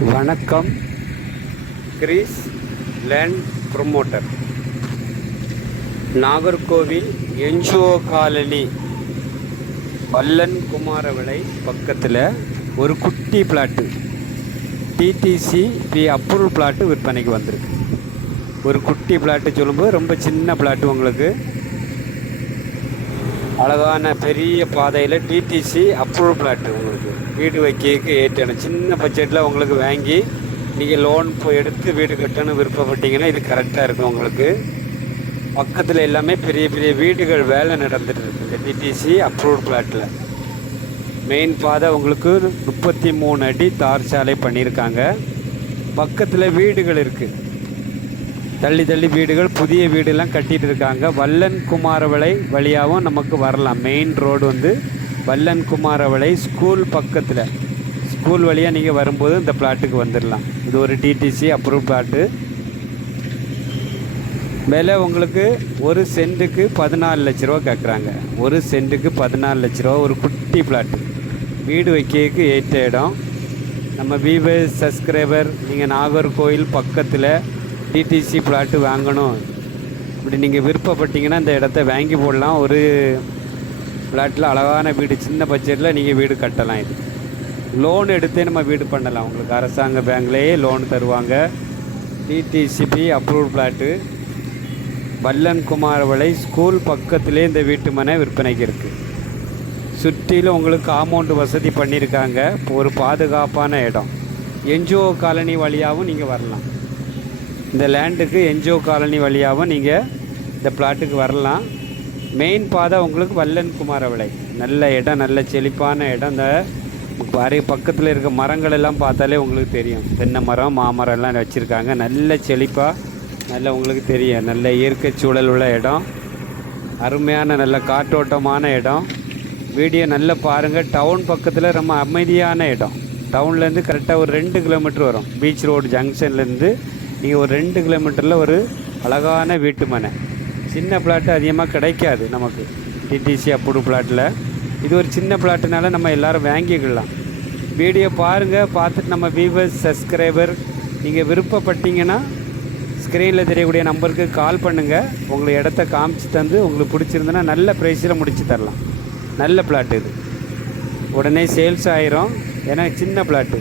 வணக்கம். Grace land promoter, Nagercoil NGO colony Vallan Kumaravilai பக்கத்தில் ஒரு குட்டி பிளாட்டு டிடிசி அப்ரூவல் பிளாட்டு விற்பனைக்கு வந்திருக்கு. ஒரு குட்டி பிளாட்டு சொல்லும்போது ரொம்ப சின்ன பிளாட்டு, உங்களுக்கு அழகான பெரிய பாதையில் டிடிசி அப்ரூவல் பிளாட்டு, உங்களுக்கு வீடு வைக்கிறதுக்கு ஏற்றான சின்ன பட்ஜெட்டில் உங்களுக்கு வாங்கி நீங்கள் லோன் எடுத்து வீடு கட்டணும் விருப்பப்பட்டீங்கன்னா இது கரெக்டாக இருக்கும். உங்களுக்கு பக்கத்தில் எல்லாமே பெரிய பெரிய வீடுகள் வேலை நடந்துட்டு இருக்குது. இந்த டிடிசி அப்ரூவல் பிளாட்டில் மெயின் பாதை உங்களுக்கு 33 அடி தார் சாலை பண்ணியிருக்காங்க. பக்கத்தில் வீடுகள் இருக்குது, தள்ளி தள்ளி வீடுகள், புதிய வீடுலாம் கட்டிகிட்டு இருக்காங்க. வல்லன் குமாரவிளை வழியாகவும் நமக்கு வரலாம். மெயின் ரோடு வந்து வல்லன் குமாரவிளை ஸ்கூல் பக்கத்தில், ஸ்கூல் வழியாக நீங்கள் வரும்போது இந்த பிளாட்டுக்கு வந்துடலாம். இது ஒரு டிடிசி அப்ரூவ் பிளாட்டு. விலை உங்களுக்கு ஒரு சென்ட்டுக்கு 14 லட்ச ரூபா கேட்குறாங்க. ஒரு சென்ட்டுக்கு 14 லட்ச ரூபா. ஒரு குட்டி பிளாட்டு, வீடு வைக்கிறதுக்கு ஏற்ற இடம். நம்ம வியூவர்ஸ் சப்ஸ்கிரைபர், நீங்கள் நாகர்கோவில் பக்கத்தில் டிடிசி பிளாட்டு வாங்கணும் இப்படி நீங்கள் விருப்பப்பட்டீங்கன்னா இந்த இடத்த வாங்கி போடலாம். ஒரு பிளாட்டில் அழகான வீடு, சின்ன பட்ஜெட்டில் நீங்கள் வீடு கட்டலாம். இது லோன் எடுத்தே நம்ம வீடு பண்ணலாம். உங்களுக்கு அரசாங்க பேங்க்லேயே லோன் தருவாங்க. DTCP approve plot Vallan குமாரவிளை school பக்கத்திலே இந்த வீட்டு மனை விற்பனைக்கு இருக்குது. சுற்றிலும் உங்களுக்கு காம்பவுண்டு வசதி பண்ணியிருக்காங்க. ஒரு பாதுகாப்பான இடம். என்ஜிஓ காலனி வழியாகவும் நீங்கள் வரலாம். இந்த லேண்டுக்கு என்ஜிஓ காலனி வழியாகவும் நீங்கள் இந்த பிளாட்டுக்கு வரலாம். மெயின் பாதை உங்களுக்கு வல்லன் குமாரவிளை, நல்ல இடம், நல்ல செழிப்பான இடம். இந்த பக்கத்தில் இருக்க மரங்கள் எல்லாம் பார்த்தாலே உங்களுக்கு தெரியும். தென்னை மரம், மாமரம் எல்லாம் வச்சுருக்காங்க. நல்ல செழிப்பாக, நல்ல உங்களுக்கு தெரியும், நல்ல இயற்கை சூழல் உள்ள இடம். அருமையான நல்ல காற்றோட்டமான இடம். வீடியோ நல்லா பாருங்கள். டவுன் பக்கத்தில் ரொம்ப அமைதியான இடம். டவுன்லேருந்து கரெக்டாக ஒரு 2 கிலோமீட்டர் வரும். பீச் ரோடு ஜங்ஷன்லேருந்து நீங்கள் ஒரு 2 கிலோமீட்டரில் ஒரு அழகான வீட்டு மனை. சின்ன பிளாட்டு அதிகமாக கிடைக்காது நமக்கு டிடிசி அப்ரூவ் பிளாட்டில். இது ஒரு சின்ன பிளாட்டுனால நம்ம எல்லோரும் வாங்கிக்கலாம். வீடியோ பாருங்கள். பார்த்துட்டு நம்ம வியூவர்ஸ் சப்ஸ்கிரைபர் நீங்கள் விருப்பப்பட்டீங்கன்னா ஸ்க்ரீனில் தெரியக்கூடிய நம்பருக்கு கால் பண்ணுங்கள். உங்களுக்கு இடத்த காமிச்சு தந்து உங்களுக்கு பிடிச்சிருந்துன்னா நல்ல ப்ரைஸில் முடித்து தரலாம். நல்ல பிளாட்டு இது, உடனே சேல்ஸ் ஆயிரும். ஏன்னா சின்ன பிளாட்டு.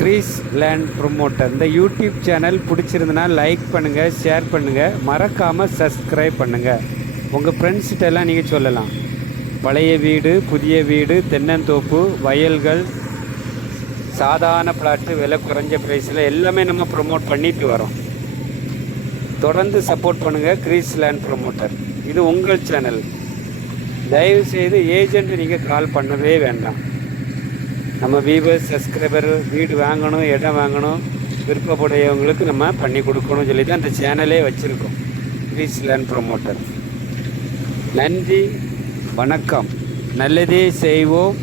கிரீஸ் லேண்ட் ப்ரொமோட்டர் இந்த யூடியூப் சேனல் பிடிச்சிருந்தனா லைக் பண்ணுங்கள், ஷேர் பண்ணுங்கள், மறக்காமல் சப்ஸ்கிரைப் பண்ணுங்கள். உங்கள் ஃப்ரெண்ட்ஸ்கிட்டெல்லாம் நீங்கள் சொல்லலாம். பழைய வீடு, புதிய வீடு, தென்னந்தோப்பு, வயல்கள், சாதாரண பிளாட்டு, விலை குறைஞ்ச ப்ரைஸில் எல்லாமே நம்ம ப்ரொமோட் பண்ணிட்டு வரோம். தொடர்ந்து சப்போர்ட் பண்ணுங்கள். கிரீஸ் லேண்ட் ப்ரொமோட்டர் இது உங்கள் சேனல். தயவுசெய்து ஏஜெண்ட் நீங்கள் கால் பண்ணவே வேண்டாம். நம்ம வியூவர்ஸ் சப்ஸ்கிரைபர் வீடு வாங்கணும், இடம் வாங்கணும் விருப்பப்படையவங்களுக்கு நம்ம பண்ணி கொடுக்கணும்னு சொல்லி தான் இந்த சேனலே வச்சுருக்கோம். கிரீஸ் லேண்ட் ப்ரொமோட்டர். நன்றி, வணக்கம். நல்லதே செய்வோம்,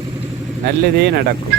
நல்லதே நடக்கும்.